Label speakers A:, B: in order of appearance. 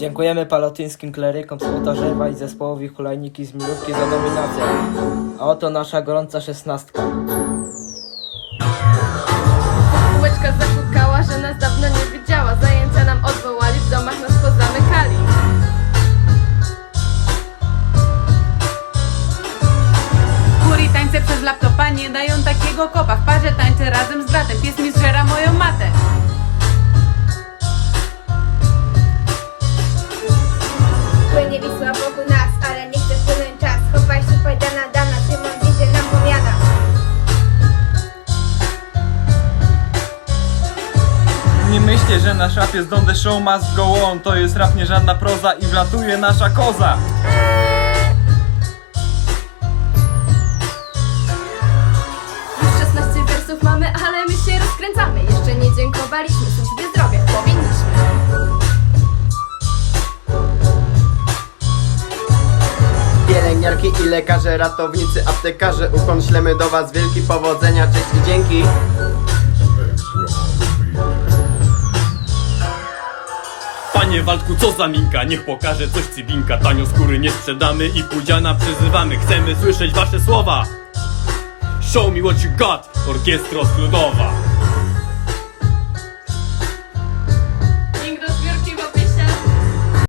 A: Dziękujemy palotyńskim klerykom z i zespołowi Hulajniki z Milówki za nominację. A oto nasza gorąca szesnastka.
B: Kółeczka zakukała, że nas dawno nie widziała Zajęcia nam odwołali, w domach nas pozamykali
C: Kuri tańce przez laptopa nie dają takiego kopa
D: Nie myślcie, że nasz rap jest Don the Show must go on. To jest rap, nie żadna proza i wlatuje nasza koza.
E: Już 16 wersów mamy, ale my się rozkręcamy. Jeszcze nie dziękowaliśmy służbie zdrowia, powinniśmy.
F: Pielęgniarki i lekarze, ratownicy, aptekarze Ukłon ślemy do was, wielki powodzenia, cześć i dzięki
G: Panie Waldku, co za minka, niech pokaże coś cybinka Tanio skóry nie sprzedamy i pudziana przyzywamy. Chcemy słyszeć wasze słowa. Show me what you got, orkiestro skludowa